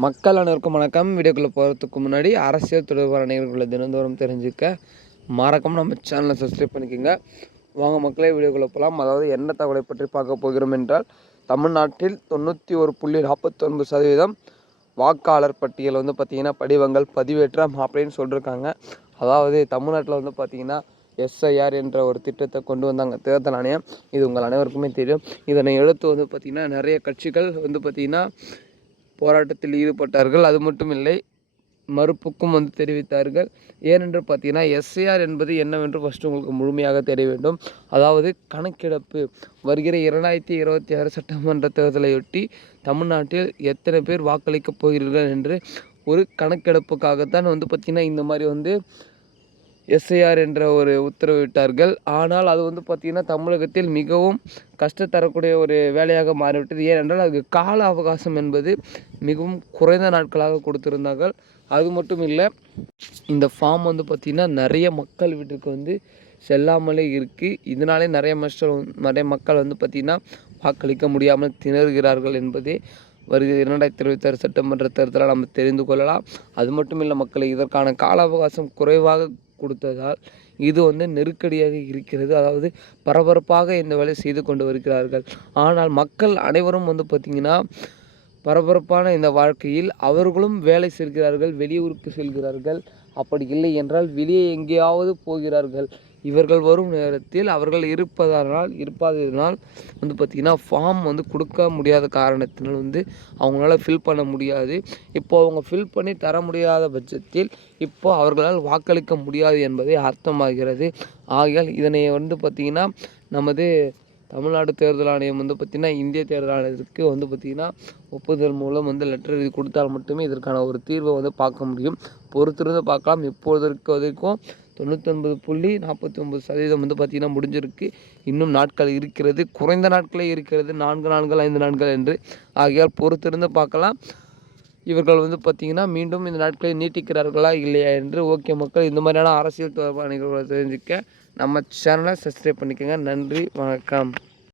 மக்கள் அனைவருக்கும் வணக்கம். வீடியோக்குள்ளே போகிறதுக்கு முன்னாடி அரசியல் தொடர்பான நிகழ்வுகளை தினந்தோறும் தெரிஞ்சுக்க மறக்காம நம்ம சேனலை சப்ஸ்கிரைப் பண்ணிக்கோங்க. வாங்க மக்களே வீடியோக்குள்ளே போகலாம் அதாவது என்ன தகவலை பற்றி பார்க்க போகிறோம் என்றால் தமிழ்நாட்டில் தொண்ணூற்றி ஒரு புள்ளி நாற்பத்தொன்பது சதவீதம் வாக்காளர் பட்டியல் வந்து பார்த்திங்கன்னா படிவங்கள் பதிவேற்றம் அப்படின்னு சொல்லியிருக்காங்க அதாவது தமிழ்நாட்டில் வந்து பார்த்திங்கன்னா எஸ்ஐஆர் என்ற ஒரு திட்டத்தை கொண்டு வந்தாங்க. தேர்தல் ஆணையம். இது உங்கள் அனைவருக்குமே தெரியும். இதனை எடுத்து வந்து பார்த்திங்கன்னா நிறைய கட்சிகள் வந்து பார்த்திங்கன்னா போராட்டத்தில் ஈடுபட்டார்கள். அது மட்டும் இல்லை மறுப்புக்கும் வந்து தெரிவித்தார்கள். ஏனென்று பார்த்தீங்கன்னா எஸ்ஏஆர் என்பது என்னவென்று ஃபஸ்ட்டு உங்களுக்கு முழுமையாக தெரிய வேண்டும். அதாவது கணக்கெடுப்பு. வருகிற இரண்டாயிரத்தி இருபத்தி ஆறு சட்டமன்ற தேர்தலையொட்டி தமிழ்நாட்டில் எத்தனை பேர் வாக்களிக்கப் போகிறீர்கள் என்று ஒரு கணக்கெடுப்புக்காகத்தான் வந்து பார்த்திங்கன்னா இந்த மாதிரி வந்து எஸ்ஐஆர் என்ற ஒரு உத்தரவிட்டார்கள். ஆனால் அது வந்து பார்த்திங்கன்னா தமிழகத்தில் மிகவும் கஷ்டத்தரக்கூடிய ஒரு வேலையாக மாறிவிட்டது. ஏனென்றால் அதுக்கு கால அவகாசம் என்பது மிகவும் குறைந்த நாட்களாக கொடுத்திருந்தார்கள். அது மட்டும் இல்லை இந்த ஃபார்ம் வந்து பார்த்திங்கன்னா நிறைய மக்கள் வீட்டுக்கு வந்து செல்லாமலே இருக்குது இதனாலே நிறைய மக்கள் நிறைய மக்கள் வந்து பார்த்திங்கன்னா வாக்களிக்க முடியாமல் திணறுகிறார்கள் என்பதே வருகிற இரண்டாயிரத்தி இருபத்தி ஆறு சட்டமன்ற தேர்தலாக நம்ம தெரிந்து கொள்ளலாம். அது மட்டும் இல்லை மக்களை இதற்கான கால அவகாசம் குறைவாக கொடுத்ததால் இது வந்து நெருக்கடியாக இருக்கிறது. அதாவது பரபரப்பாக இந்த வேலை செய்து கொண்டு வருகிறார்கள். ஆனால் மக்கள் அனைவரும் வந்து பார்த்திங்கன்னா பரபரப்பான இந்த வாழ்க்கையில் அவர்களும் வேலை செல்கிறார்கள் வெளியூருக்கு செல்கிறார்கள். அப்படி இல்லை என்றால் வெளியே எங்கேயாவது போகிறார்கள். இவர்கள் வரும் நேரத்தில் அவர்கள் இருப்பதனால் இருப்பாததினால் வந்து பார்த்திங்கன்னா ஃபார்ம் வந்து கொடுக்க முடியாத காரணத்தினால் வந்து அவங்களால ஃபில் பண்ண முடியாது. இப்போ அவங்க ஃபில் பண்ணி தர முடியாத பட்சத்தில் இப்போ அவர்களால் வாக்களிக்க முடியாது என்பதை அர்த்தமாகிறது. ஆகையால் இதனை வந்து பார்த்திங்கன்னா நமது தமிழ்நாடு தேர்தல் ஆணையம் வந்து பார்த்திங்கன்னா இந்திய தேர்தல் ஆணையத்துக்கு வந்து பார்த்திங்கன்னா ஒப்புதல் மூலம் வந்து லெட்டர் எழுதி கொடுத்தால் மட்டுமே இதற்கான ஒரு தீர்வை வந்து பார்க்க முடியும். பொறுத்திருந்து பார்க்கலாம். இப்போதற்கு வரைக்கும் தொண்ணூத்தொன்பது புள்ளி நாற்பத்தி ஒன்பது சதவீதம் வந்து பார்த்திங்கன்னா முடிஞ்சிருக்கு. இன்னும் நாட்கள் இருக்கிறது. குறைந்த நாட்களே இருக்கிறது. நான்கு நாட்கள் ஐந்து நாட்கள் என்று. ஆகையால் பொறுத்திருந்து பார்க்கலாம். இவர்கள் வந்து பார்த்திங்கன்னா மீண்டும் இந்த நாட்களை நீட்டிக்கிறார்களா இல்லையா என்று ஓகே மக்கள் இந்த மாதிரியான அரசியல் தொடர்பான நிகழ்வுகளை தெரிஞ்சுக்க நம்ம சேனலை சப்ஸ்கிரைப் பண்ணிக்கோங்க. நன்றி வணக்கம்.